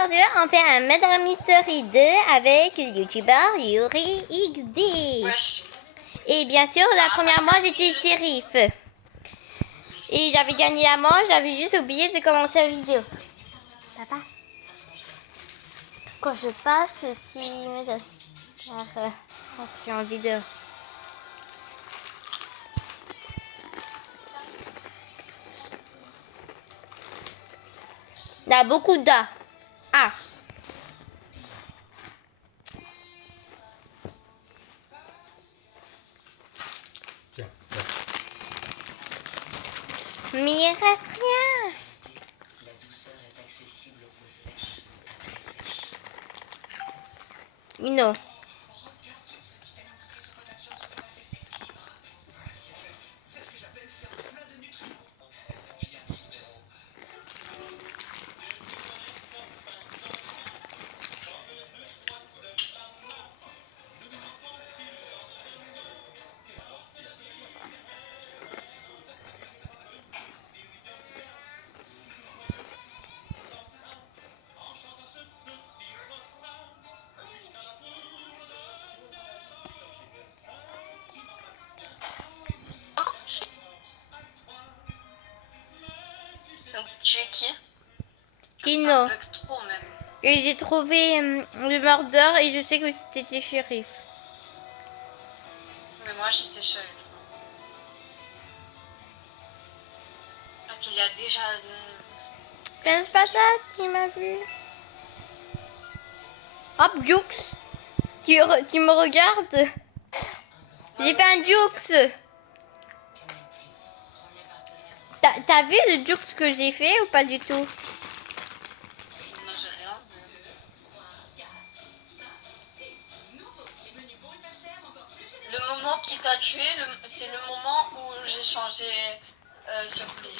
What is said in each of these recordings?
aujourd'hui, on fait un Murder Mystery 2 avec le youtubeur Yuri XD. Wesh. Et bien sûr, la première manche, j'étais shérif. Et j'avais gagné la manche, j'avais juste oublié de commencer la vidéo. Papa, quand je passe, tu me donnes. Je suis en vidéo. Il y a beaucoup d'A. Ah. Tiens. Mais il reste rien. La douceur est accessible aux peaux sèches à très sèches. Mino. Donc tu es qui? Ino. Ça bug trop même. Et j'ai trouvé le mordeur et je sais que c'était shérif. Mais moi j'étais seule. Ah, qu'il y a déjà. Pense pas ça, tu m'as vu. Hop, Jux. Tu me regardes. J'ai fait un Jux. T'as vu le Jux que j'ai fait ou pas du tout? Non, j'ai rien. Le moment qui t'a tué, c'est le moment où j'ai changé sur Play.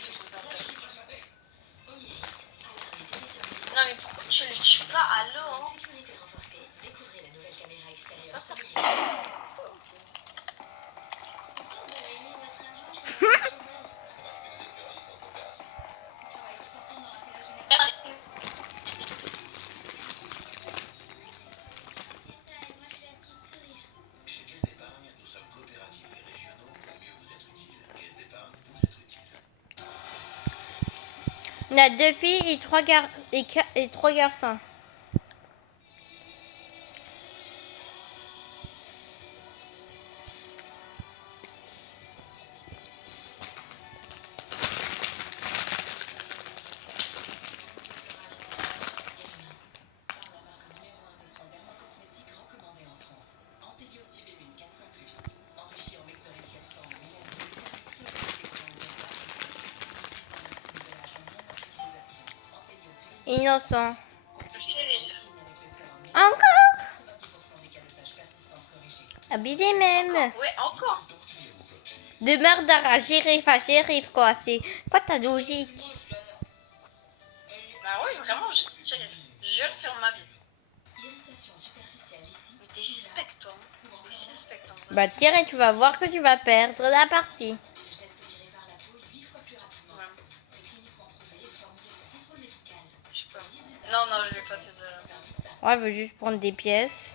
Non mais pourquoi tu le tues pas? Allô hein? Sécurité renforcée, découvrez la nouvelle caméra extérieure Omniris. Chez Caisse d'Épargne, nous sommes coopératifs et régionaux pour mieux vous être utiles. Caisse d'Épargne, vous êtes utile. On a 2 filles et 3 garçons. Innocent. Encore? Abusé même. Ouais, encore. De murder à shérif quoi. C'est quoi ta logique? Bah ouais, vraiment, je jure sur ma vie. Mais t'es suspect toi. T'es suspect en vrai. Bah tiens, et tu vas voir que tu vas perdre la partie. Ouais. Je sais pas. Non, non, je vais pas te dire. Ouais, elle veut juste prendre des pièces.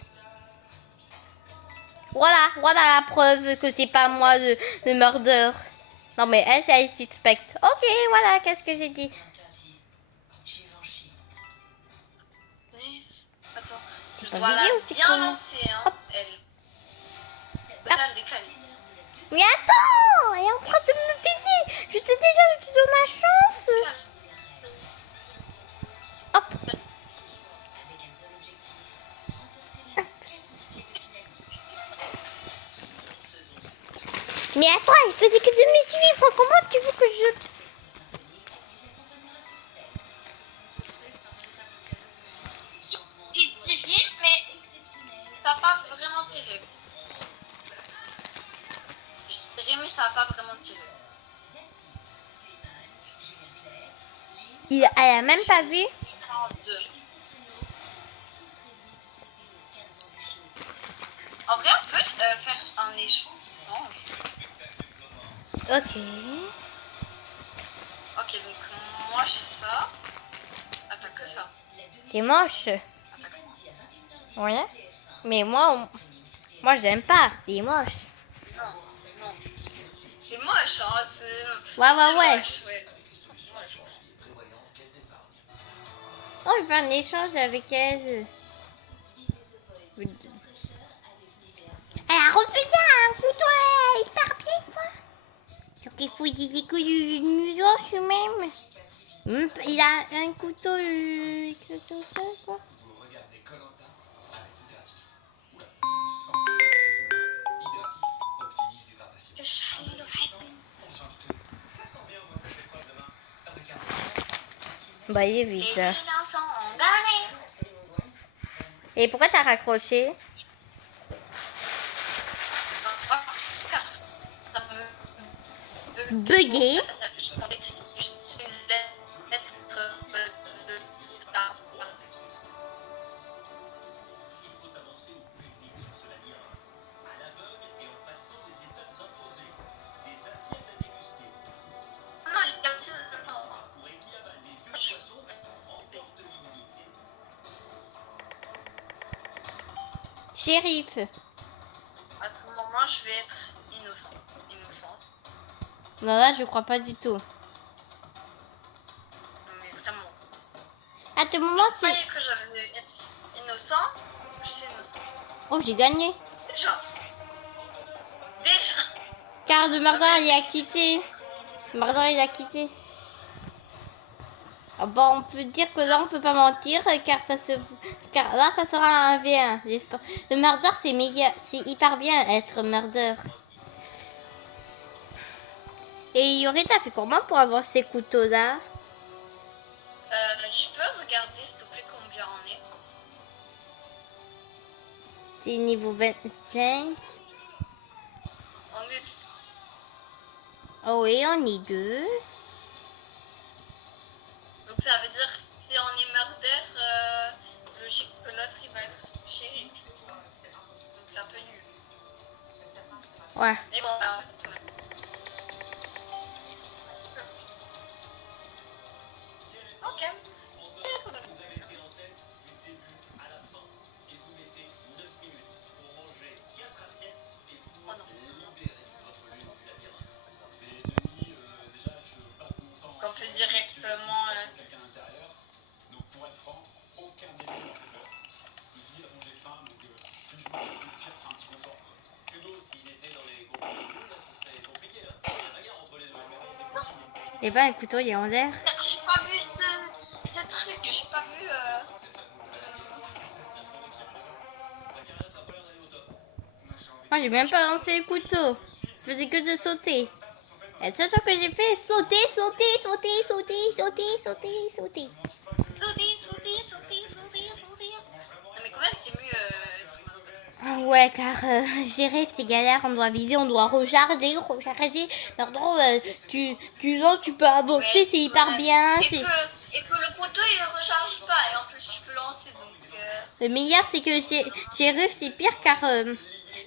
Voilà la preuve que c'est pas moi le murder. Non mais elle suspecte. Ok, voilà, qu'est-ce que j'ai dit? Nice. Attends. C'est Je pas dois vidéo, la c'est bien comment? lancer, hein, Hop. elle. Déjà, elle décale. Mais attends, elle est en train de me baiser. Je te déjà je te donne ma chance. Hop. Mais attends, il faisait que de me suivre. Comment tu veux que je... Tu tires, mais ça n'a pas vraiment tiré. Je dirais, mais ça n'a pas vraiment tiré. Elle a même pas vu. 42. En vrai, on peut faire un échange. Ok. Ok, donc moi j'ai ça. Attends, que ça. C'est moche. Ouais. Mais moi j'aime pas. C'est moche. Non, non. C'est moche, hein. Ouais. Moche, ouais. Oh, je fais un échange avec elle. Elle a refusé un couteau hyper bien, quoi. Donc il faut dire que nous autres même. Il a un couteau, quoi. Vous regardez Koh-Lanta avec Hydratis. Oula, sans Hydratis optimise l'hydratation. Ça change tout. Ça sent bien, on va faire l'épreuve demain. Regardez. Bah, il est vite. Et pourquoi t'as raccroché? Bugué. Il faut avancer au plus vite sur ce labyrinthe. À l'aveugle et en passant des étapes imposées. Des assiettes à déguster. Parcourez qui avale les yeux de poisson remporte l'immunité. Shérif. À tout moment, je vais être innocente. Non, là, je crois pas du tout. Mais vraiment. À tout moment, Je croyais que j'allais être innocent. Je suis innocent. Oh, j'ai gagné. Déjà. Car le murder, il a quitté. Le murder, il a quitté. Ah bon, on peut dire que là, on peut pas mentir, car là, ça sera un V1. J'espère. Le murder, c'est meilleur. C'est hyper bien être murder. Et Yuri, t'as fait comment pour avoir ces couteaux-là? Je peux regarder, s'il te plaît, combien on est? C'est niveau 25. On est... Oh oui, on est 2. Donc ça veut dire que si on est murder, logique que l'autre il va être shérif. Donc c'est un peu nul. Ouais. Mais bon, ok. Vous avez été en tête du début à la fin. Et vous mettez 9 minutes pour manger 4 assiettes et pour libérer votre lune du labyrinthe. Mais Denis, déjà, je passe mon temps On peut directement... quelqu'un à l'intérieur. Donc pour être franc, aucun des deux n'en fait peur. Vous venez de ronger fin, donc plus je me fais plus pire, un petit confort. Hugo, s'il était dans les compagnies de là, ce serait compliqué. Hein. Il y a la guerre entre les deux. Et ben, un couteau, il est en l'air. J'ai pas vu ce truc, j'ai pas vu... Moi, j'ai même pas lancé le couteau. Je faisais que de sauter. Et sachant que j'ai fait sauter. Non mais quand même c'est mieux... Ouais, car gérer, c'est galère. On doit viser, on doit recharger. Pardon, tu peux avancer, c'est hyper bien. Et que le couteau il ne recharge pas et en plus tu peux lancer donc... Le meilleur, c'est que shérif, c'est pire car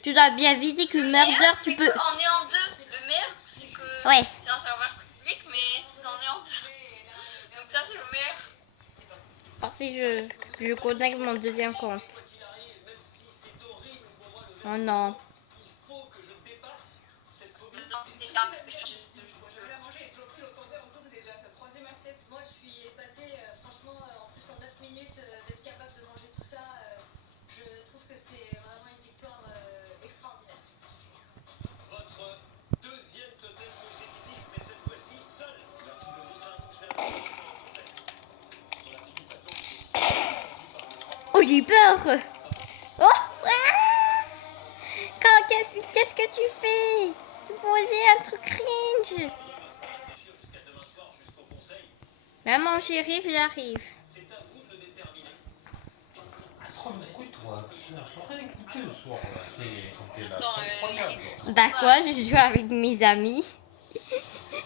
tu dois bien viser que murder, tu peux... On est en deux. Le meilleur c'est que... Ouais. C'est un serveur public mais on est en deux. Donc ça c'est le meilleur. Parce que je connecte mon deuxième compte. Oh non. Moi je suis épatée, franchement, en plus en 9 minutes, d'être capable de manger tout ça, je trouve que c'est vraiment une victoire extraordinaire. Votre deuxième totem consécutif, mais cette fois-ci seul. Merci de vous faire un conseil. Sur la dégustation, Oh, j'ai peur. Oh, qu'est-ce que tu fais? Tu faisais un truc cringe. jusqu'à demain soir, jusqu'au conseil. Maman, shérif, j'arrive. C'est à vous de le déterminer. Écoute-toi, tu n'as rien écouté le soir, là. C'est quand t'es là. Attends, C'est incroyable. Bah quoi, je joue avec mes amis.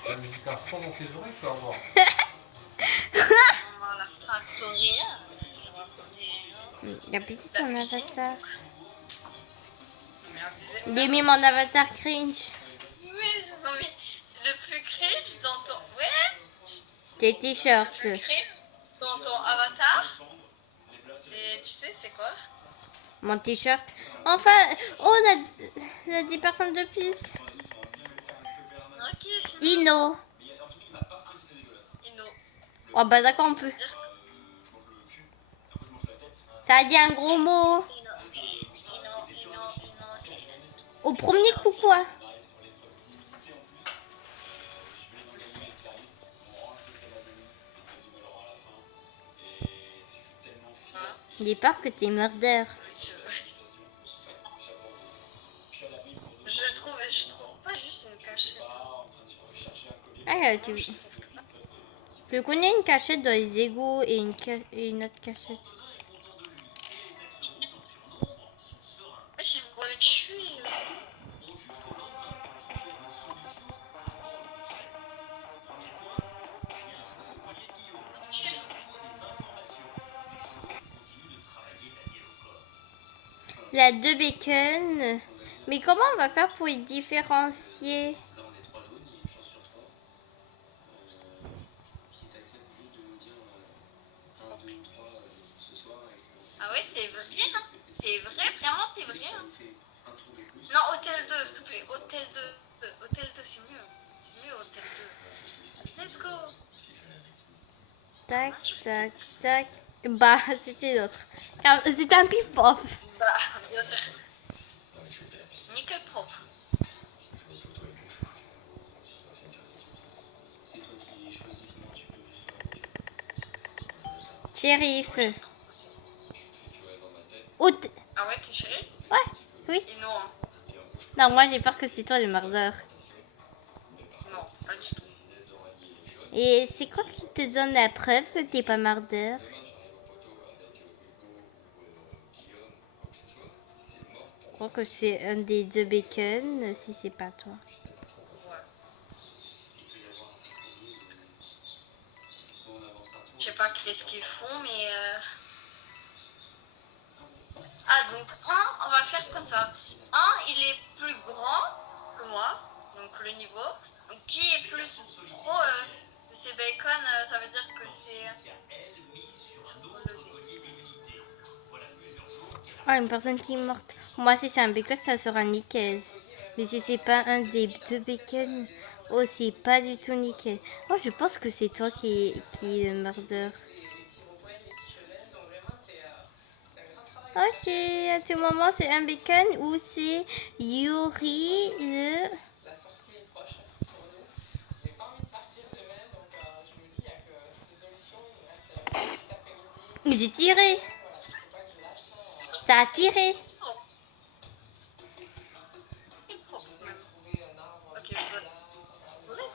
La musique à fond dans tes oreilles, tu vas voir. Voilà, factory. Il a baissé ton avatar. Mais abusé. Il a mis mon avatar cringe. Oui, j'ai envie. Le plus cringe dans ton... Ouais. Tes t-shirts. Le plus cringe. dans ton avatar, tu sais, c'est quoi? Mon t-shirt. Enfin, oh, on a 10 personnes de plus. Ok, Ino. Ino. Oh bah d'accord, on peut. Dire Ça a dit un gros mot. Ino, c'est... Au premier coup, quoi. J'ai peur que t'es murder. Je trouve pas juste une cachette. Ah, je connais une cachette dans les égouts et une autre cachette. J'ai voulu le tuer. Il y a 2 bacon. Mais comment on va faire pour les différencier? Ah ouais, c'est vrai, hein. C'est vrai, vraiment, c'est vrai. Hein. Non, Hôtel 2, s'il te plaît. Hôtel 2. Hôtel 2, c'est mieux. C'est mieux, Hôtel 2. Let's go. Tac, tac, tac. Bah, c'était l'autre. C'était un pif-pof. Bah, bien sûr. Nickel propre. Shérif. Ah ouais, t'es chérie? Ouais, oui. Et non, hein. Non, moi j'ai peur que c'est toi le mordeur. Non, pas du tout. Et c'est quoi qui te donne la preuve que t'es pas mordeur? Je crois que c'est un des 2 bacon, si c'est pas toi. Je sais pas qu'est-ce qu'ils font, mais... Ah, donc on va faire comme ça. Il est plus grand que moi, donc le niveau. Donc qui est plus gros de ces bacon, ça veut dire que c'est... Ah, une personne qui est morte. Moi, si c'est un bacon, ça sera nickel. Mais si c'est pas un des 2 bacon, oh, c'est pas du tout nickel. Oh, je pense que c'est toi qui est le mordeur. Ok, à tout moment, c'est un bacon ou c'est Yuri le... J'ai tiré. Ça a tiré. Ok, let's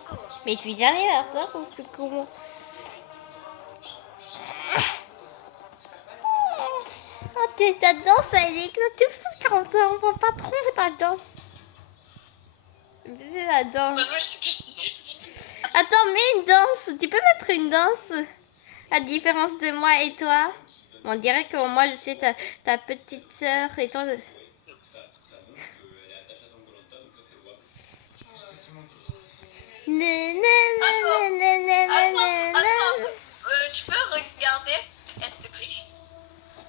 go. Mais je suis jamais mordeur ou c'est comment? Oh, ta danse, elle est éclatée. 40 ans, on voit pas trop ta danse. C'est la danse. Bah, moi, je sais que je suis... Attends, mets une danse. Tu peux mettre une danse? À différence de moi et toi. On dirait que moi, je suis ta petite sœur et toi... Attends, tu peux regarder, s'il te plaît?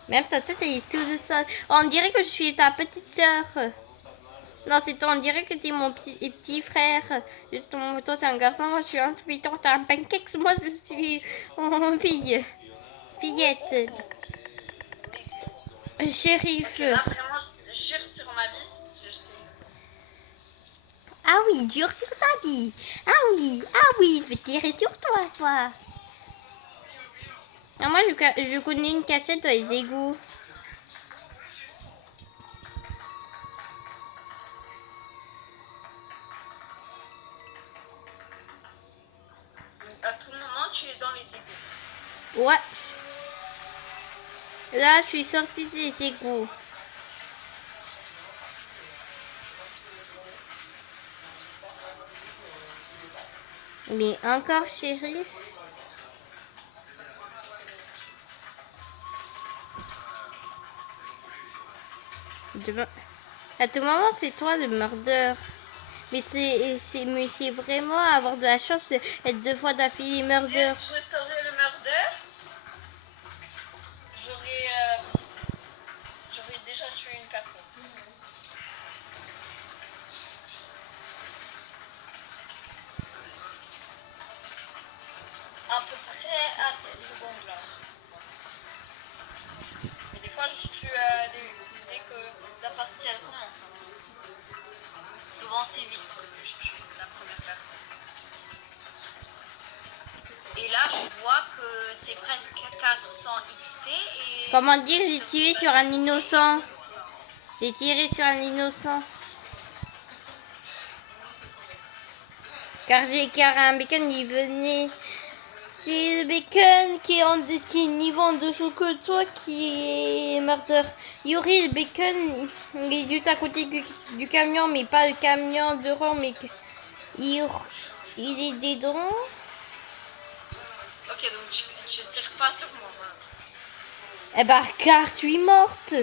Même ta tête elle est sous le sol. On dirait que je suis ta petite sœur. Non, c'est toi, on dirait que tu es mon petit frère. Toi, t'es un garçon, moi, je suis un piton, t'es un pancake. Moi, je suis une fille. Fillette. Shérif. Là, vraiment, je jure sur ma vie, je sais. Ah oui, jure sur ta vie. Ah oui, je vais tirer sur toi, quoi. Ah, moi, je connais une cachette dans les égouts. À tout moment, tu es dans les égouts. Ouais. Là, je suis sortie des égouts. Mais encore, shérif. À tout moment, c'est toi le mordeur. Mais c'est vraiment avoir de la chance d'être 2 fois d'affilée mordeur. Je serai le mordeur. partie elle commence. Hein. Souvent c'est vite la première personne. Et là je vois que c'est presque 400 XP et... Comment dire, j'ai tiré sur un innocent. J'ai tiré sur un innocent. Car un bacon, il venait. C'est le bacon qui est niveau en dessous que toi qui est murder. Yuri, le bacon, il est juste à côté du camion, mais pas le camion de rang, mais il est dedans. Ok, donc je tire pas sur moi. Voilà. Eh ben, car tu es morte.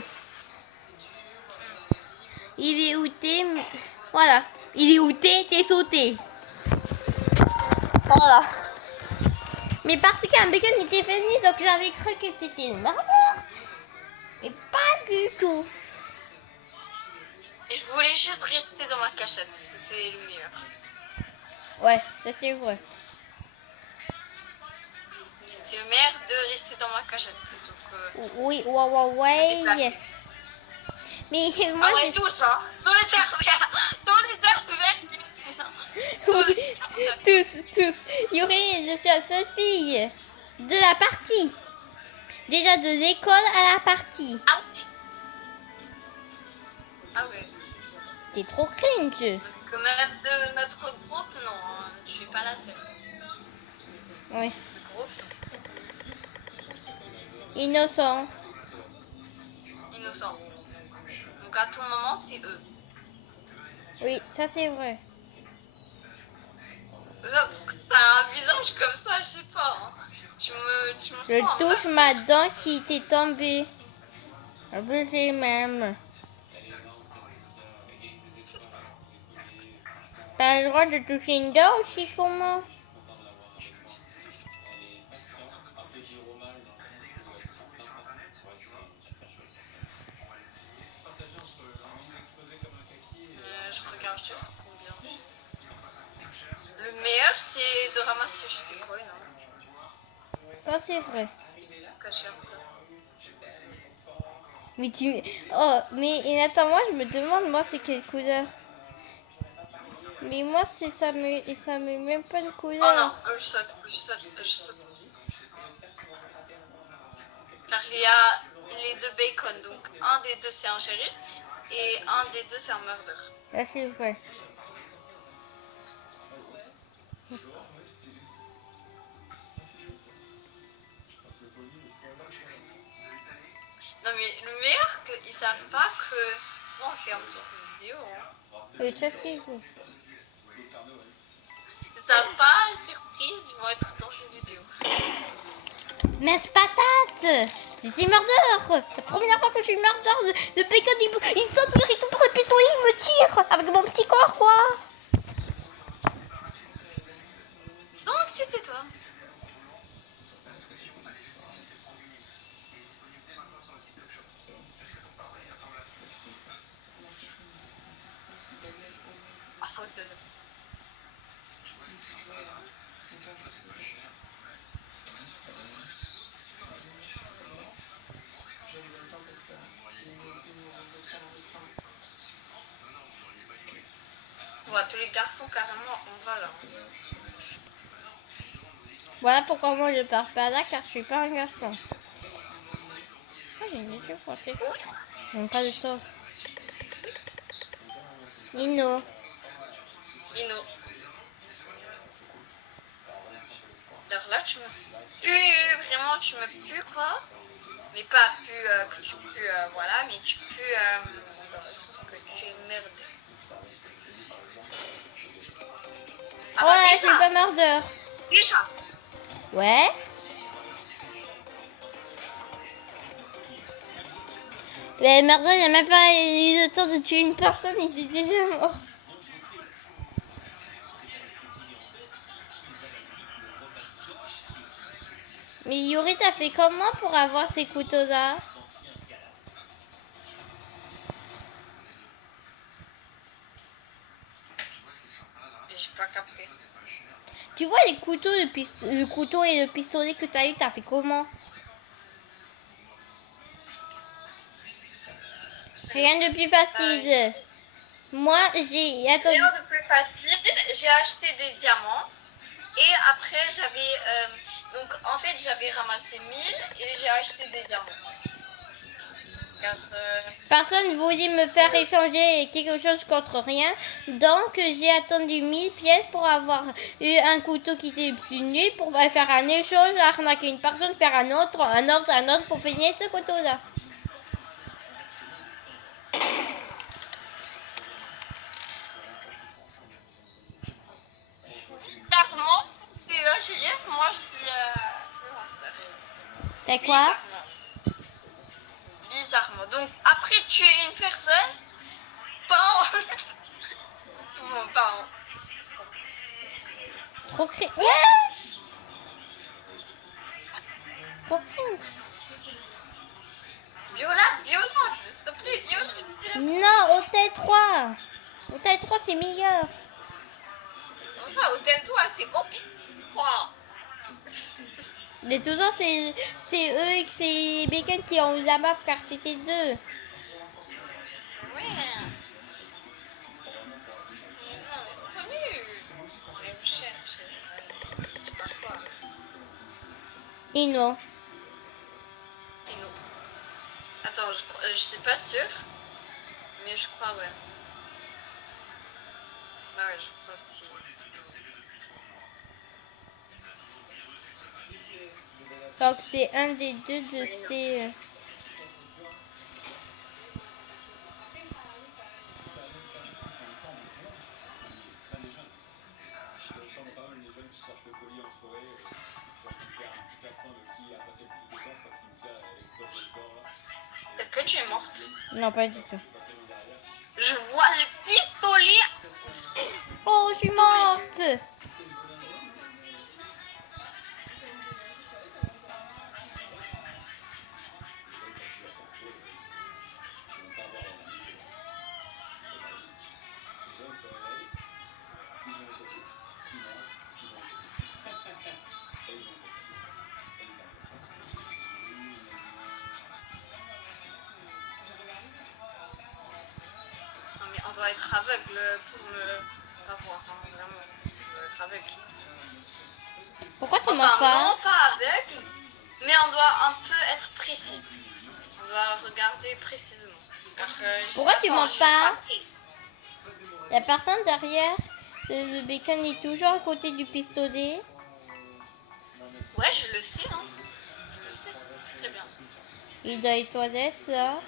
Il est outé. Voilà. Il est outé, t'es sauté. Voilà. Mais parce qu'un bacon était fini, donc j'avais cru que c'était une mordeur. Mais pas du tout. Et je voulais juste rester dans ma cachette, c'était le meilleur. Ouais, ça c'est vrai. C'était le meilleur de rester dans ma cachette plutôt que Oui, me ouais. déplacer. Mais moi, Ah ouais, tous, hein. Tous les terres verts. Tous les terres verts. oui, tous. Yuri, je suis la seule fille de la partie. Déjà de l'école à la partie. Ah oui. Ah oui. T'es trop cringe. Donc même de notre groupe, non. Hein. Je suis pas la seule. Oui. Le groupe, Innocent. innocent. Donc à tout moment, c'est eux. Oui, ça c'est vrai. Là, t'as un visage comme ça, je sais pas. Hein. Tu me Je sens touche ma dent qui était tombée. Obligé même. T'as le droit de toucher une dent aussi, comment? Je regarde juste combien. Le meilleur, c'est de ramasser juste des coins, non? Ça c'est vrai. Se cacher un peu. Mais oh, mais attends, moi je me demande, moi c'est quelle couleur? Mais moi ça me même pas de Oh couleur. non, je saute. Car il y a les deux bacon, donc un des deux c'est un shérif et un des deux c'est un murder. Ça c'est vrai. Non mais le meilleur, ils savent pas que... Bon, on fait un peu une vidéo, hein. Oui, ça c'est vrai. Ils savent pas, surprise, ils vont être dans une vidéo. Mince patate! Je suis mordeur! La première fois que je suis mordeur, le bacon il saute, il récupère le pistolet, il me tire! Avec mon petit corps, quoi! Donc c'était toi. À cause de nous. Ouais, tous les garçons carrément on va là. Voilà pourquoi moi je pars pas là, car je suis pas un garçon. Ah, j'ai une mission portée. J'aime pas le temps. Nino. Ino. Alors là tu me vraiment tu me pues quoi. Mais pas plus que tu pues voilà, mais tu pues dans le sens que tu es merde. Ah bah Ouais, je déjà, suis pas mordeur. déjà. Ouais. Mais mordeur, il a même pas eu le temps de tuer une personne, il était déjà mort. Mais Yuri, t'as fait comment pour avoir ces couteaux-là? J'ai pas capté. Tu vois les couteaux, le couteau et le pistolet que t'as eu, t'as fait comment? Rien de plus facile. Moi, j'ai... Attends. Rien de plus facile, j'ai acheté des diamants. Et après, donc, en fait, j'avais ramassé 1000 et j'ai acheté des diamants. Car, Personne voulait me faire échanger quelque chose contre rien. Donc, j'ai attendu 1000 pièces pour avoir eu un couteau qui était plus nul, pour faire un échange, arnaquer une personne, faire un autre, pour finir ce couteau-là. bizarrement, c'est shérif, moi je suis le master. T'as quoi? Bizarrement. Donc, après tuer une personne, pas en... bon, pas en... Trop cringe. Ouais. Trop cringe. Violence, s'il te plaît, violence. Non, hôtel 3. Hôtel 3, c'est meilleur. Comme ça, hôtel-toi, c'est OP 3. Mais toujours, c'est eux et c'est Bacon qui ont eu la map car c'était deux. Ouais. Mais non, mais c'est pas mieux. Mais vous cherchez. Je sais pas quoi. Ino. Et non. Attends, je suis pas sûre. Mais je crois, ouais. Bah ouais, je pense que c'est... Donc c'est un des deux de ces... Est-ce que tu es morte? Non, pas du tout. Je vois le pistolet. Oh, je suis morte. Non mais on doit être aveugle pour ne pas voir, hein, vraiment. On doit être aveugle. Pourquoi tu Enfin, m'as pas? non, pas aveugle, mais on doit un peu être précis. On doit regarder précisément. Car, Pourquoi tu attends, montes je pas? vais prêt. La personne derrière le Bacon est toujours à côté du pistolet. Ouais, je le sais, hein. Je le sais. Très bien. Il est dans les toilettes, là.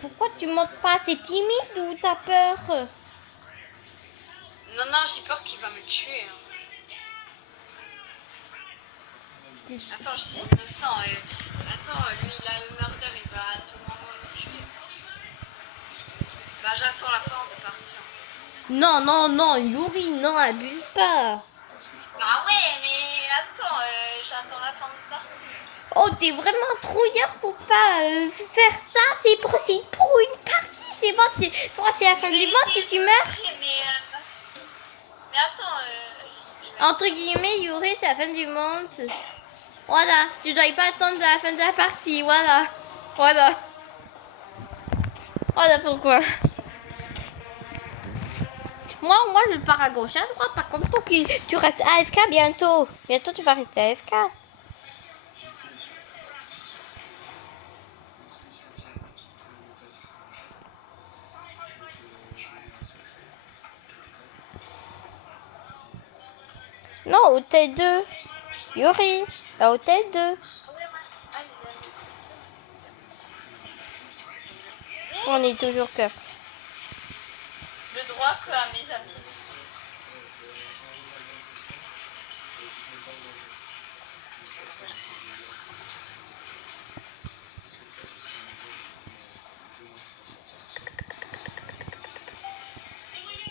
Pourquoi tu montes pas? T'es timide ou t'as peur? Non, non, j'ai peur qu'il va me tuer. Hein. Attends, je suis innocent. Attends, lui, il a le murder, il va à tout moment me tuer. Bah, j'attends la fin de partir. Non, non, non, Yuri, non, abuse pas. Ah ouais, mais attends, j'attends la fin de partie. Oh, t'es vraiment trouillard pour pas faire ça. C'est pour une partie. C'est bon, toi, c'est la fin du monde si tu meurs. Mais attends, Entre guillemets, Yuri, c'est la fin du monde. Voilà, tu dois pas attendre la fin de la partie. Voilà. Voilà. Voilà pourquoi. Moi, je pars à gauche, à droite. Par contre, toi, tu restes AFK bientôt. Bientôt, tu vas rester AFK. Non, au T2. Yuri, là, au T2. On est toujours que. le droit que à mes amis.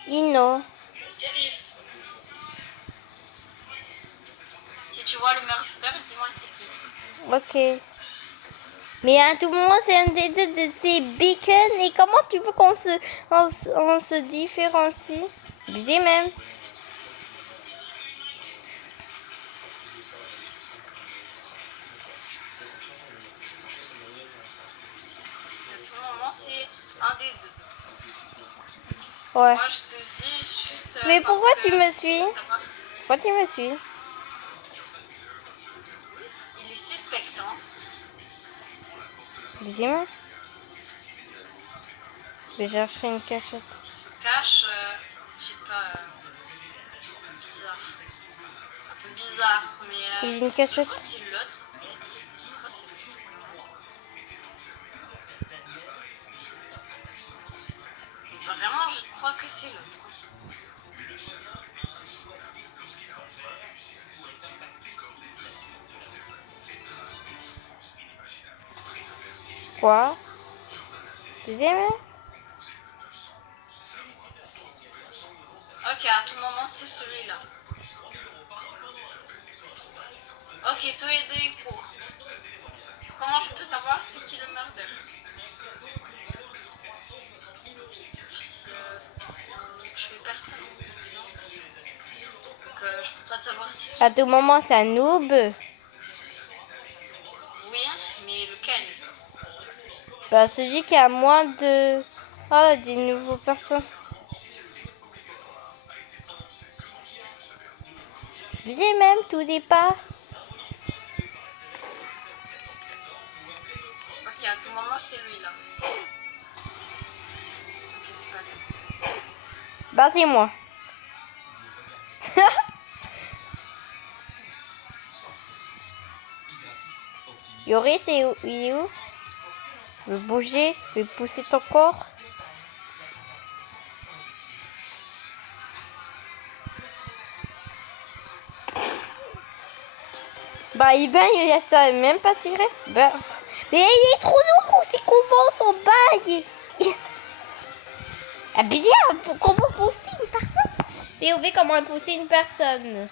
Ino. Shérif. Si tu vois le meurtrier, dis-moi c'est qui. Ok. Mais à tout moment, c'est un des deux de ces Bacon. Et comment tu veux qu'on on se différencie? Abusé même. c'est un des deux. Ouais. Moi, je te dis juste. Mais parce pourquoi que tu me suis? savoir Pourquoi tu me suis? il est suspect, hein. Dis-moi. Je vais chercher une cachette. Cache, je sais pas. Bizarre. Un peu bizarre, mais. Il y a une Je cachette. crois que c'est l'autre. Je crois que c'est l'autre. Vraiment, je crois que c'est l'autre. Quoi? Deuxième? Ok, à tout moment, c'est celui-là. Ok, tous les deux ils courent. Comment je peux savoir c'est qui le murder? Je fais personne. Donc je peux pas savoir c'est qui. À tout moment, c'est un noob. Oui, mais lequel? Bah, celui qui a moins de... Oh, des nouveaux personnes. J'ai même tout départ. Ok, à tout moment, c'est lui là. Ok, c'est pas lui. Bah, c'est moi. Yori, c'est où? Il est où? Je veux bouger, je vais pousser ton corps. Bah, il ça même pas tiré. Bah, mais il est trop lourd, c'est comment son bail? Ah, bizarre, comment pousser une personne? Mais on veut comment pousser une personne.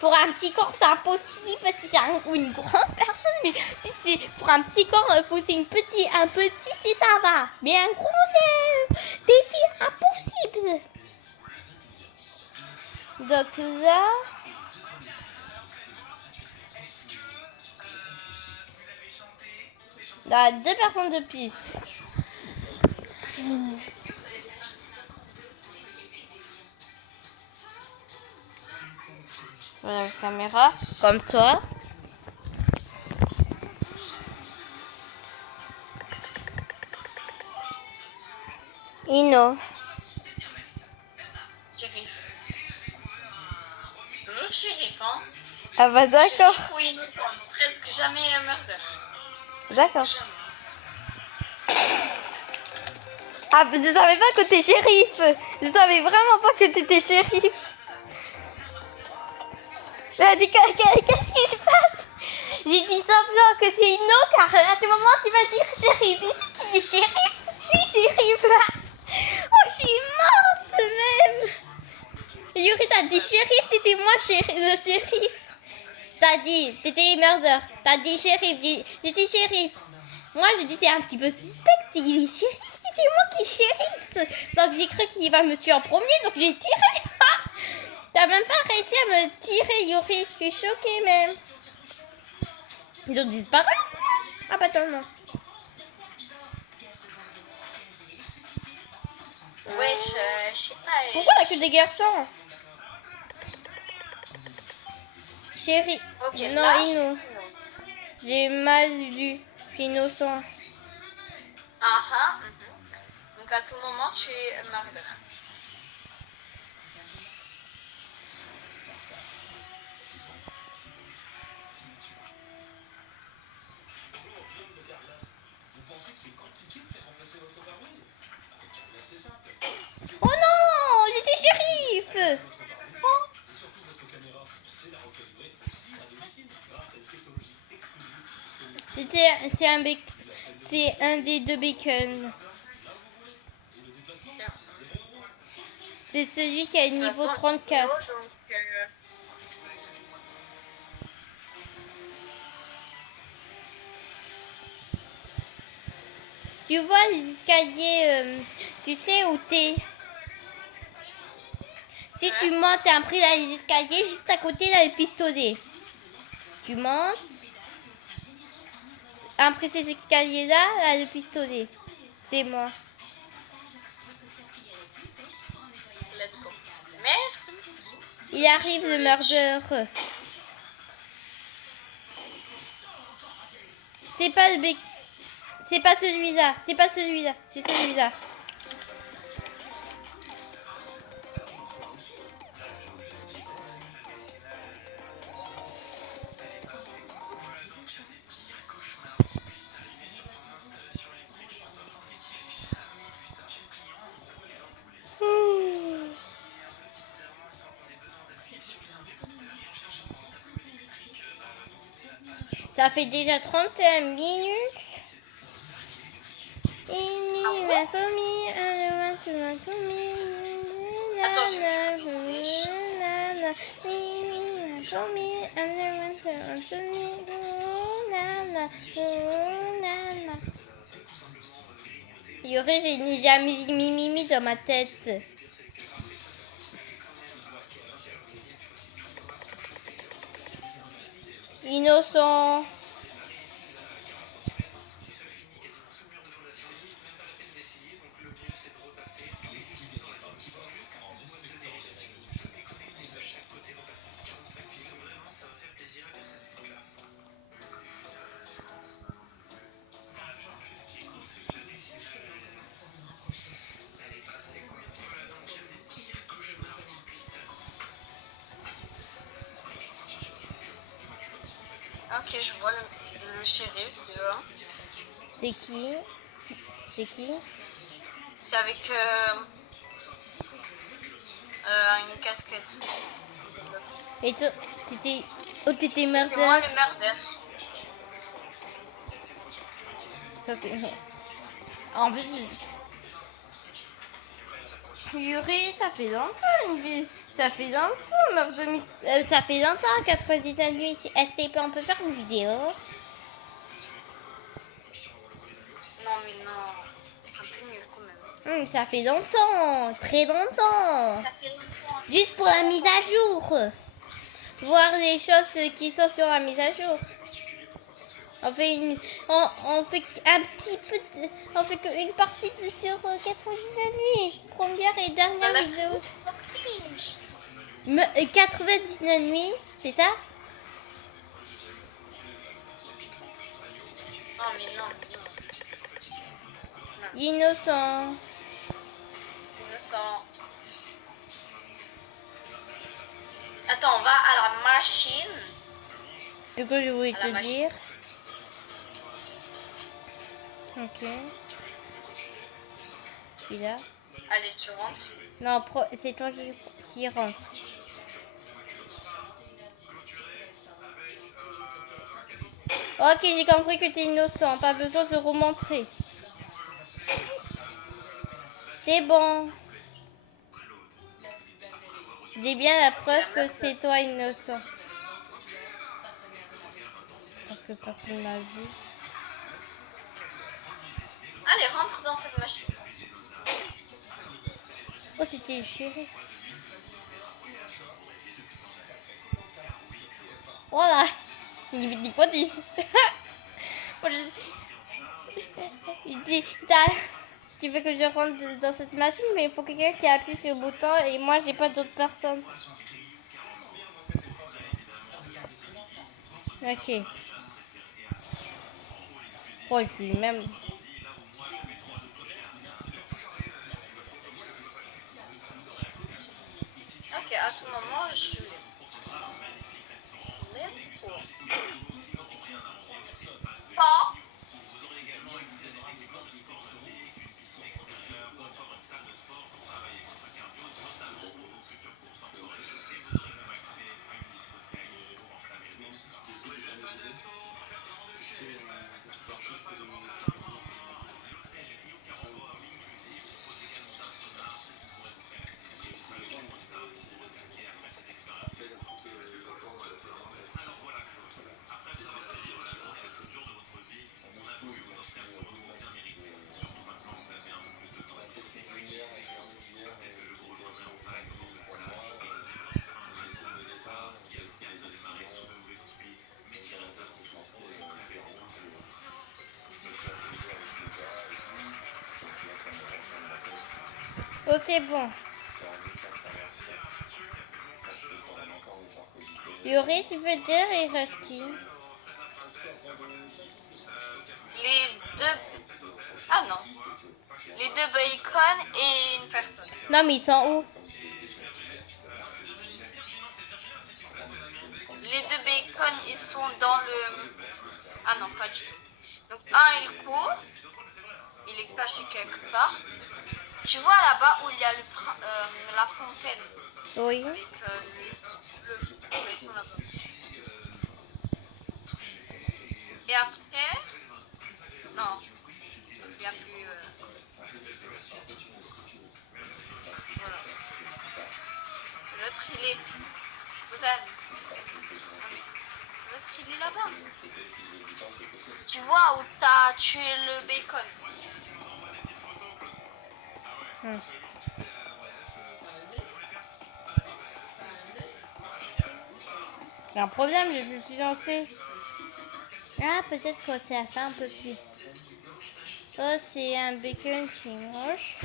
Pour un petit corps, c'est impossible parce que c'est une grande personne. Mais si c'est pour un petit corps, pousser un petit, c'est ça va. Mais un gros, c'est défi impossible. Donc là, il y a 2 personnes de plus. Voilà la caméra, comme toi. Ino. Shérif. Toujours shérif, hein. Ah bah d'accord. Shérif ou innocent. Presque jamais murder. D'accord. Jamais. Ah, je savais pas que t'es shérif. Je savais vraiment pas que t'étais shérif. Qu'est-ce qui se passe? J'ai dit simplement que c'est Ino car à ce moment tu vas dire shérif. Et c'est qui est shérif? Je suis shérif là. Oh, je suis morte même. Yuri, t'as dit shérif, c'était moi le shérif. T'as dit, t'étais murder. T'as dit shérif, j'étais shérif. Moi, je dis c'est un petit peu suspect. Il est shérif, c'est moi qui est shérif. Donc j'ai cru qu'il va me tuer en premier, donc j'ai tiré. T'as même pas réussi à me tirer, Yuri. Je suis choquée même. Ils ont disparu. Ah bah non. Ouais, je sais pas. Pourquoi il n'y a que des garçons? Chérie. Ok, Non, là, Ino. J'ai mal lu. Je suis innocent. Ah ah. Donc à tout moment, tu es murder. Oh non, j'étais shérif. C'est un des 2 bacon. C'est celui qui a le De toute niveau façon, 34. donc, Tu vois les escaliers, tu sais où t'es. Si tu montes un prix dans les escaliers, juste à côté, il y a le pistolet. Tu montes. après ces escaliers-là, là, le pistolet. C'est moi. Let's go. Merci. Il arrive le murder. C'est pas le bec. C'est pas celui-là. C'est pas celui-là. C'est celui-là. Ça fait déjà 31 minutes. Il y aurait, j'ai déjà mis mimimi dans ma tête. Innocent. Ok, je vois le shérif déjà. C'est qui? C'est qui? C'est avec une casquette. Et toi, t'étais... Oh, t'étais C'est moi murder. le murder. Ça, c'est... En plus... Purée, ça fait longtemps, ça fait longtemps, ça fait longtemps, 99 nuits. STP, on peut faire une vidéo. Non mais non, c'est un peu nul quand même. Ça fait longtemps, très longtemps. Ça fait longtemps. Juste pour la mise à jour. Voir les choses qui sont sur la mise à jour. On fait on fait un petit peu, on fait qu'une partie sur 99 nuits. Première et dernière vidéo. 99 nuits, c'est ça? Non mais non. Innocent. Innocent. Attends, on va à la machine. C'est quoi je voulais À la te machine. dire? Ok. Celui-là. Allez, tu rentres. Non, c'est toi qui rentre. Ok, j'ai compris que t'es innocent. Pas besoin de remontrer. C'est bon. J'ai bien la preuve que c'est toi innocent. Parce que personne m'a vu. Allez, rentre dans cette machine. Oh, c'était le chéri. Voilà. Il dit quoi, tu Tu veux que je rentre dans cette machine, mais il faut quelqu'un qui appuie sur le bouton et moi, j'ai pas d'autres personnes. Ok. Oh, et puis même... Ok, à tout moment, je vais. Let's go. Pas. Bon, c'est bon. Yuri, tu peux dire, il reste qui? Les deux... Ah non. Les deux bacon et une personne. Non, mais ils sont où? Les deux bacon, ils sont dans le... Ah non, pas du tout. Donc un, il court. Il est caché quelque part. Tu vois là-bas où il y a la fontaine Oui. avec le bacon là-bas. Et après... Non. Il n'y a plus... Voilà. L'autre, il est... Vous savez. L'autre, il est là-bas. Tu vois où t'as tué le bacon. Hmm. Il y a un problème, je peux plus lancer. Ah, peut-être quand c'est la fin, un peu plus. Oh, c'est un bacon qui est moche.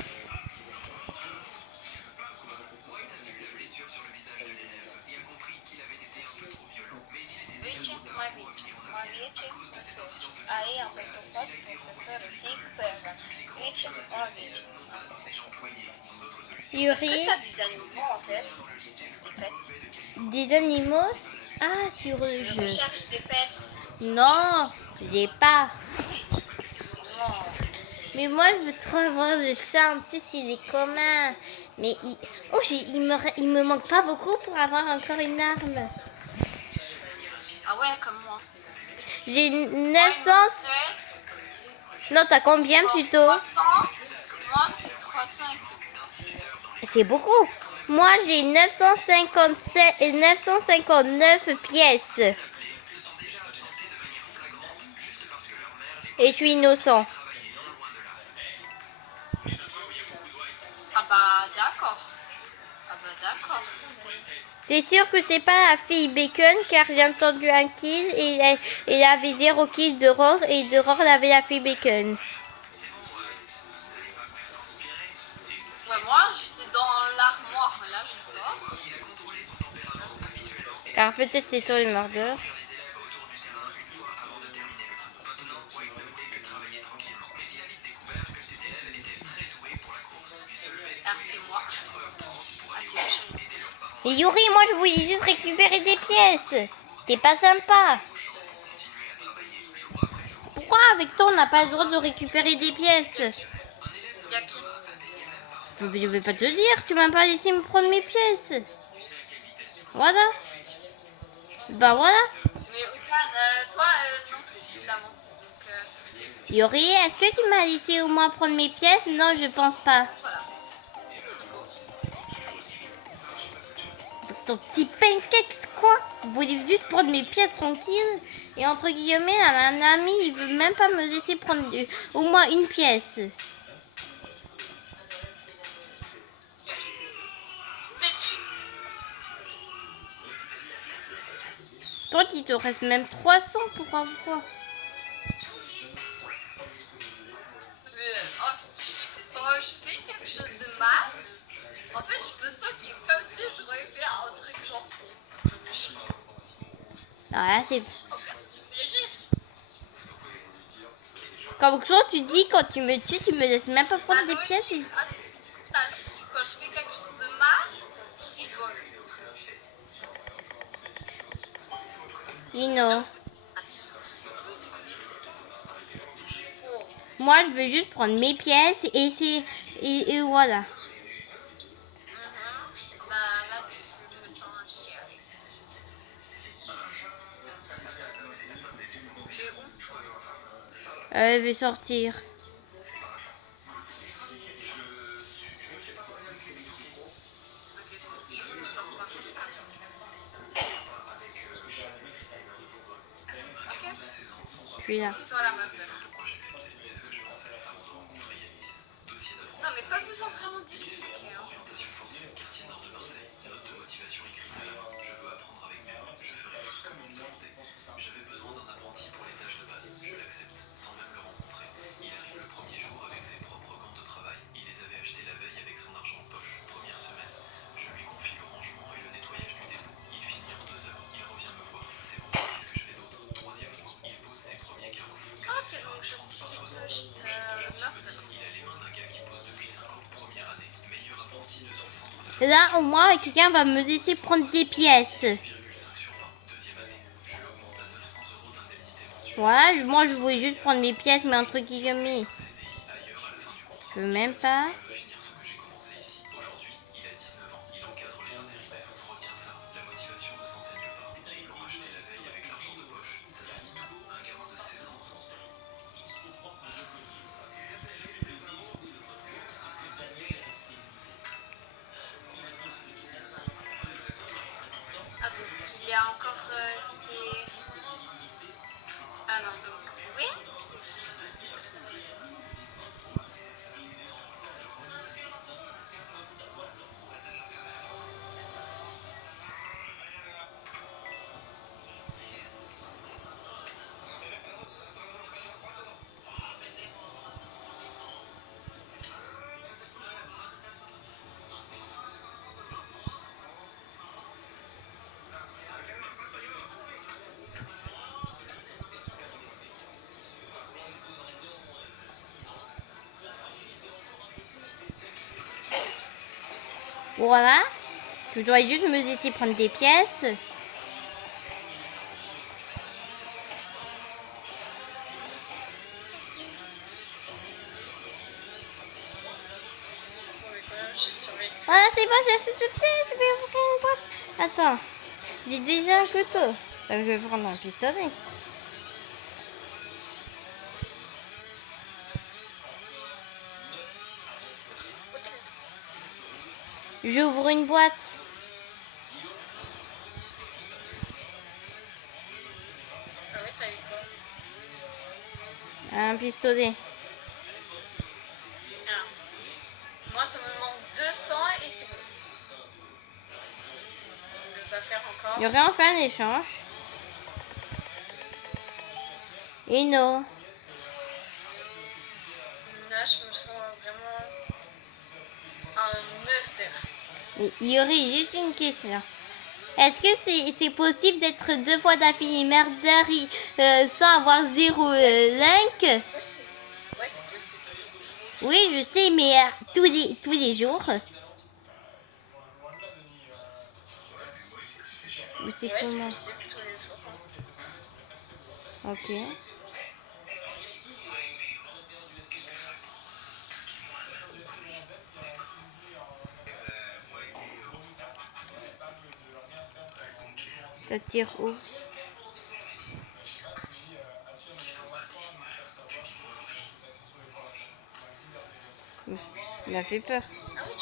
Aí aumentou 4 professores, 5 servas. 20 en 20. Est-ce que Yuri, t'as des animaux en fait? Des pets? des animaux. Ah, sur le Je jeu. recherche des pets. Non, je l'ai pas. Non. Mais moi, je veux trop avoir le charme. Tu sais, s'il est commun. Mais oh, il me manque pas beaucoup pour avoir encore une arme. Ah ouais, comme moi. J'ai Moi, 900. il me reste Non, t'as combien plutôt? 300. Moi, c'est 300. C'est beaucoup. Moi, j'ai 957 et 959 pièces. Et je suis innocent. Ah bah d'accord. Ah bah d'accord. C'est sûr que c'est pas la fille Bacon car j'ai entendu un kill et il avait 0 kill d'Aurore et d'Aurore avait la fille Bacon. Ouais, moi, c'est dans l'armoire. Là, je sors. Car peut-être c'est toi le mordeur. Ah, c'est moi. Ah, c'est Et Yuri, moi je voulais juste récupérer des pièces. T'es pas sympa. Pourquoi avec toi on n'a pas le droit de récupérer des pièces? Il y a qui? Je vais pas te dire, tu m'as pas laissé me prendre mes pièces. Voilà. Bah voilà. Mais Ousmane, toi, non plus, évidemment. Donc, Yuri, est-ce que tu m'as laissé au moins prendre mes pièces? Non, je pense pas. voilà. Ton petit pancakes quoi? Vous voulez juste prendre mes pièces tranquilles? Et entre guillemets, un ami, il veut même pas me laisser prendre au moins une pièce. Toi, il te reste même 300 pour avoir. Quand je fais quelque chose de mal, en fait, je me sens comme si j'aurais fait un truc gentil. Ah, là, c'est... Enfin, c'est rire. Comme toujours, tu dis, quand tu me tues, tu me laisses même pas prendre des pièces. Et... Quand je fais quelque chose de mal, je rigole. Ino. Moi, je veux juste prendre mes pièces et c'est... Et voilà. Bah là, tu me sens un chien. Tu es où? Elle veut sortir. Je suis là. Ils sont à la meuf. Non, mais pas besoin vraiment d'expliquer. J'avais besoin d'un apprenti pour les tâches de base. Je l'accepte, sans même le rencontrer. Il arrive le premier jour avec ses propres gants de travail. Il les avait achetés la veille avec son argent. Là, au moins, quelqu'un va me laisser prendre des pièces. Voilà, moi, je voulais juste prendre mes pièces, mais entre guillemets. Je veux même pas. Ah donc il y a encore ces... Ah non, donc oui. Voilà. Tu dois juste me laisser prendre des pièces. Bon, mais quand même, je surveille. Voilà, c'est bon, j'ai assez de pièces. Je vais ouvrir une boîte. Attends. J'ai déjà un couteau. Je vais prendre un pistolet. J'ouvre une boîte. Ah oui, t'as eu quoi? Un pistolet. Ah. Moi, ça me manque 200 et c'est bon. Je vais pas faire encore. Il y aurait enfin un échange. Et non. Là, je me sens vraiment un meurtre. Mais il y aurait juste une question. Est-ce que c'est possible d'être 2 fois d'affilée merdeur sans avoir 0 link? Ouais, c'est possible. Oui, je sais, mais tous les jours. Ou c'est Ouais, comment? c'est possible tous les jours. Ok. Ça tire où? Il m'a fait peur. Ah oui,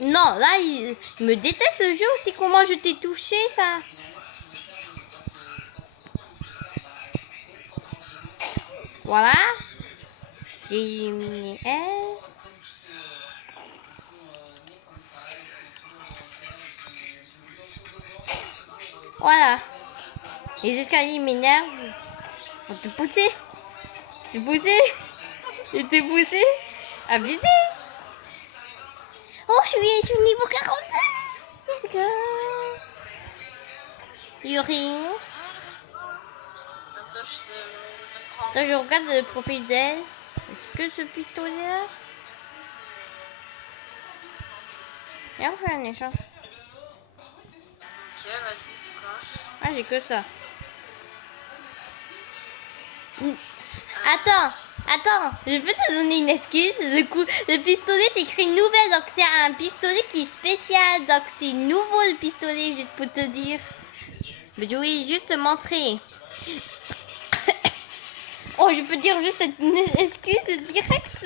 Non, là, il me déteste ce jeu. C'est comment je t'ai touché, ça? Voilà. J'ai éliminé elle. Voilà. Les escaliers m'énervent. Faut te pousser. Te pousser. Et te pousser. Abusé. Oh, je suis niveau 42. Let's go. Yuri. attends, je prends. Attends, je regarde le profil d'elle. Est-ce que ce pistolet-là? Et on fait un échange. Ok, vas-y, c'est quoi? Ah, j'ai que ça. Attends, je peux te donner une excuse. Le pistolet c'est écrit nouvelle, donc c'est un pistolet qui est spécial, donc c'est nouveau le pistolet, juste pour te dire. Mais je voulais juste te montrer. Oh, je peux dire juste une excuse directe.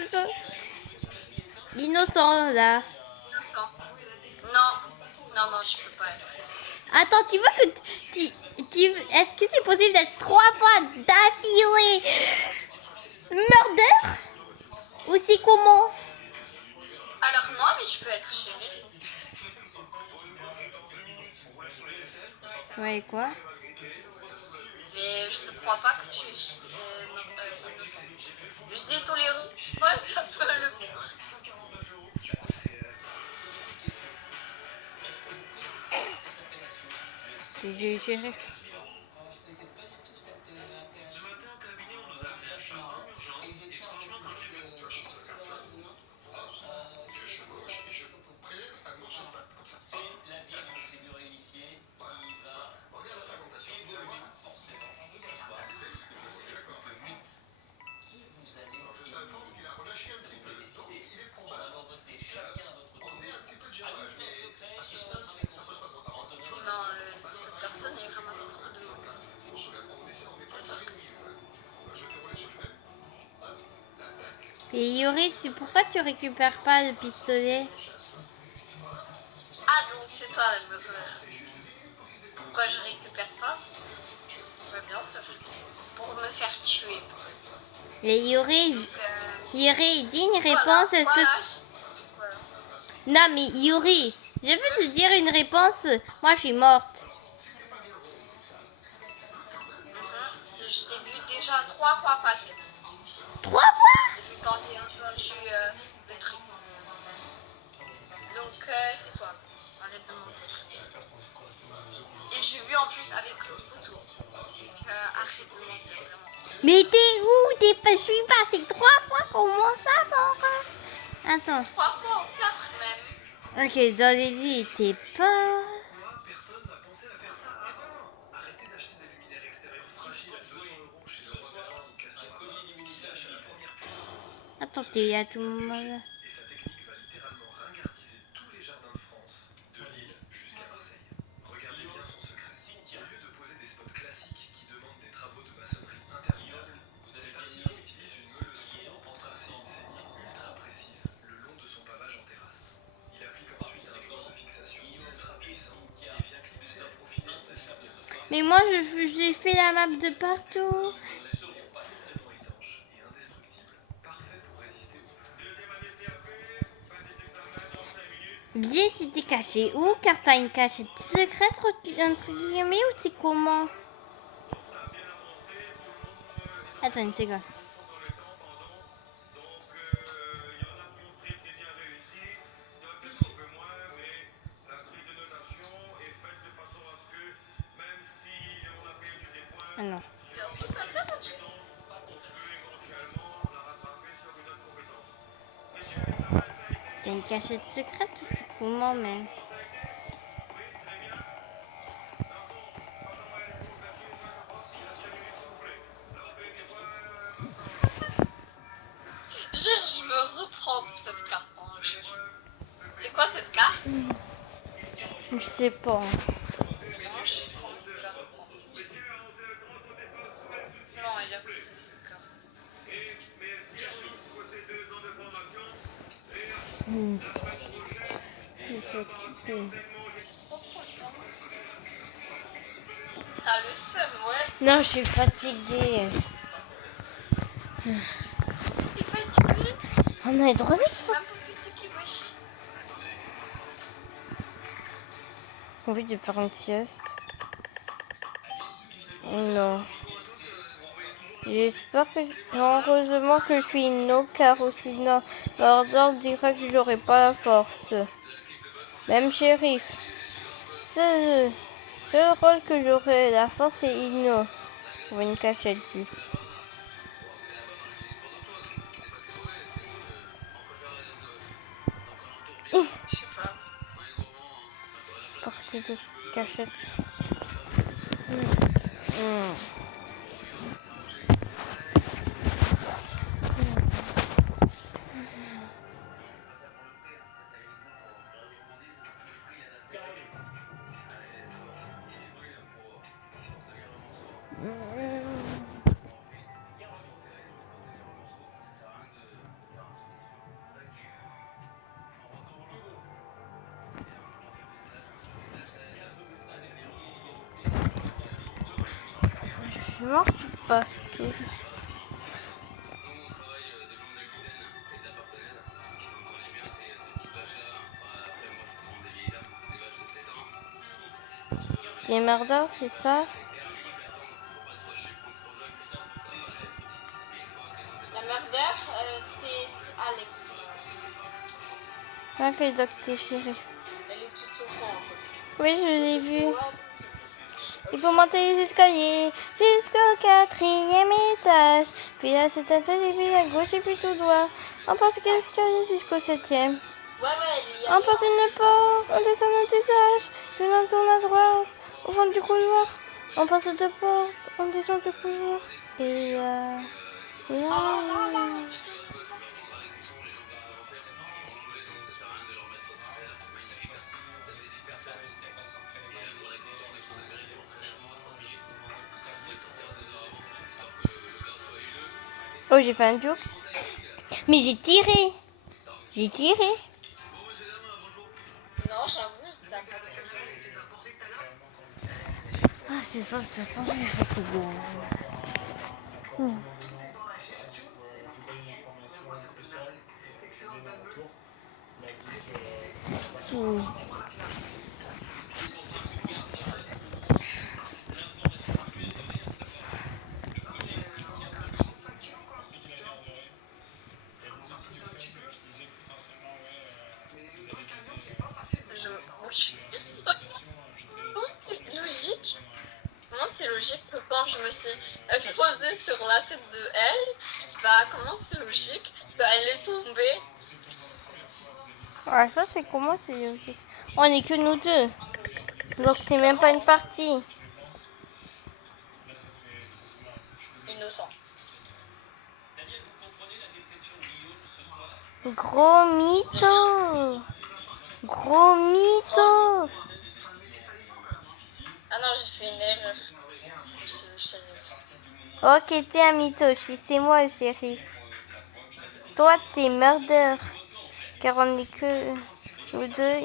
Innocent là. Innocent. Non, je peux pas être. Attends, tu vois que est-ce que c'est possible d'être 3 fois d'affilée murder? Ou c'est comment? Alors non, mais je peux être chérie. Ouais, quoi? Mais je te crois pas que tu es innocent. Je détolère pas, ça peut le... J'ai géré. Et Yuri, pourquoi tu récupères pas le pistolet? Ah, donc c'est toi la mauvaise. Pourquoi je récupère pas? Bah, bien sûr. Pour me faire tuer. Et Yuri, Donc, Yuri, dis une voilà, réponse. Est-ce voilà, que... voilà. Non, mais Yuri, je peux te dire une réponse. Moi, je suis morte. Je t'ai vu déjà 3 fois passer. 3 fois? Depuis quand j'ai entendu le truc. Donc c'est toi. Arrête de mentir. Et j'ai vu en plus avec le couteau. Donc arrête de mentir vraiment. Mais t'es où? Je suis passée 3 fois. Comment ça, papa? Attends. 3 fois ou 4 même. Ok, dans les lits, t'es pas... Personne n'a pensé à faire ça avant. Arrêtez d'acheter des luminaires extérieurs fragiles à 200 € chez Leroy ou Castorama qui lâchent à la première pluie. Attends, t'es à tout le monde. Et sa technique va littéralement ringardiser tous les jardins de France, de Lille jusqu'à Marseille. Regardez bien son secret. Au lieu de poser des spots classiques qui demandent des travaux de maçonnerie interminables, cet artisan utilise une meuleuse pour tracer une saignée ultra précise le long de son pavage en terrasse. Il applique ensuite un joint de fixation ultra puissant et vient clipser un profilé d'aluminium fin Mais moi, j'ai fait la map de partout. totalement étanche et indestructible, parfait pour résister aux Bien, t'étais caché où? Car t'as une cachette secrète, entre guillemets, ou c'est comment? Attends une seconde. Ah non. T'as une cachette secrète ou c'est comment même? Je me reprends de cette carte. Hein, c'est quoi cette carte? Je sais pas. Vraiment, je suis trop envie de la reprendre. Non, il a plus cette carte. T'as le seum, ouais. Non, je suis fatiguée. T'es fatiguée? On a le droit de se On a pas vu ce qui wesh. envie de faire une sieste. Non. J'espère que... Heureusement que je suis une eau, car sinon, l'ordre dirait que j'aurais pas la force. Même shérif. Le seul rôle que j'aurai la force, c'est Inno. Pour une cachette plus. Je sais pas. Partie de cachette. Je marche pas tout. T'es merdeur, c'est ça? La merdeur, c'est Alex. Ok, donc t'es shérif. Elle est toute au fond en fait. Oui, je l'ai vu. Ouais. Il faut monter les escaliers jusqu'au 4e étage. Puis là, c'est un seul, et puis à gauche et puis tout droit. On passe l'escalier jusqu'au 7e. Ouais, il y a On passe une porte, on descend un étage. Puis on tourne à droite, au fond du couloir. On passe deux portes, on descend le couloir. Et là... Oh, j'ai fait un joke. Mais j'ai tiré. J'ai tiré. Non, j'avoue, t'as pas Ah, c'est ça, je t'attends, je suis fatiguée. c'est logique. Comment c'est logique que quand je me suis posée sur la tête de elle, bah comment c'est logique qu'elle est tombée. Ah, ça, c'est comment c'est logique. On est que nous deux. Donc, c'est même pas une partie. Innocent. Gros mytho. Gros mytho. Ah non, j'ai fait une erreur. Ok, t'es un mytho, c'est moi le shérif. Toi, t'es murder. Car on est que nous deux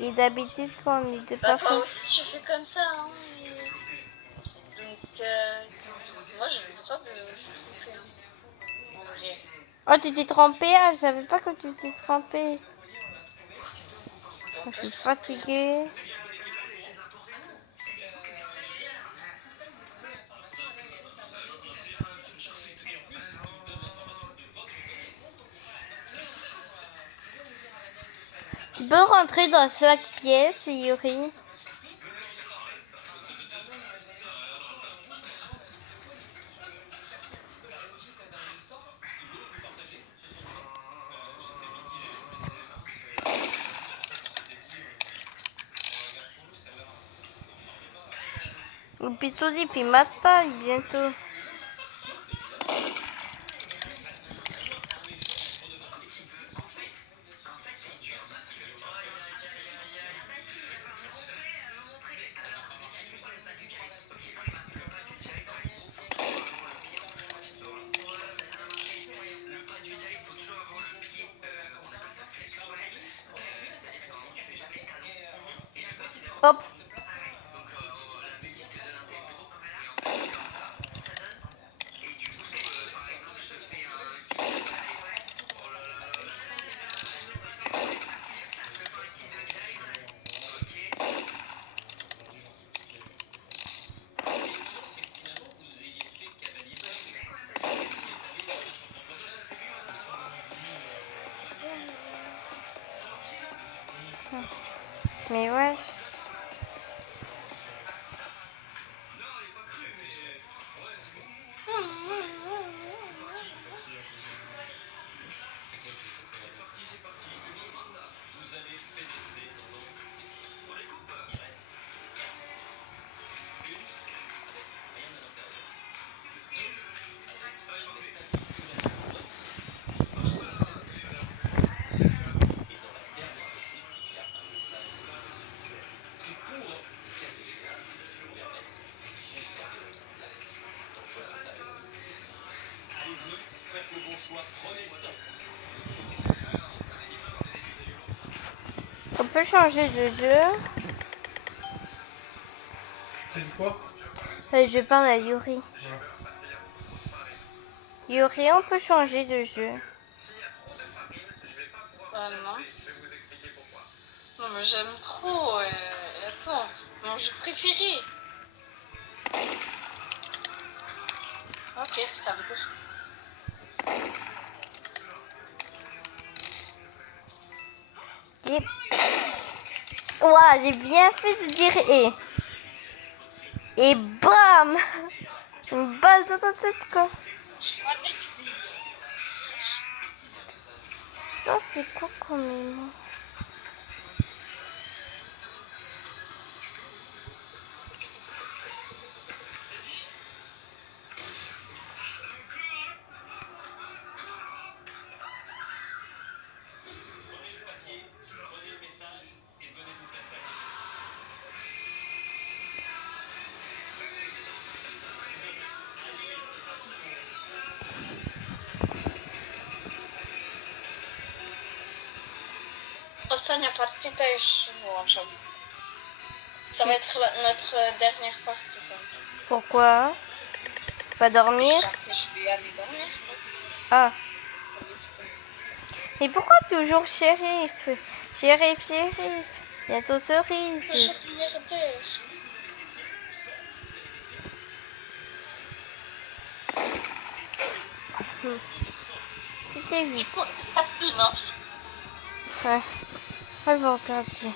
et d'habitude, quand on est deux Bah toi personnes. aussi tu fais comme ça. Hein, Donc moi je ne veux pas de tromper. Hein. En vrai. Oh, tu t'es trompé. Ah, je savais pas que tu t'es trompé. Je suis fatiguée. Tu peux rentrer dans chaque pièce, Yuri. Et puis tout dit, puis ma taille bientôt. Hop. Mais ouais. On peut changer de jeu. Tu dis quoi? Je parle à Yuri. Yuri, on peut changer de jeu. Non. Non mais j'aime trop. Attends, mon jeu préféré. Ok, ça me touche. Ouah, j'ai bien fait de dire et bam. Une balle dans ta tête, quoi. Ça, c'est quoi quand même? Ostatnia partita już wyłączam. Ça va être notre dernière partie, ça. Pourquoi? Tu vas dormir? Je vais aller dormir. Ah. Et pourquoi toujours shérif? Shérif, shérif. Bientôt cerise. Je vais regarder. C'était vite. Facile, non? Ouais. Je vais regarder.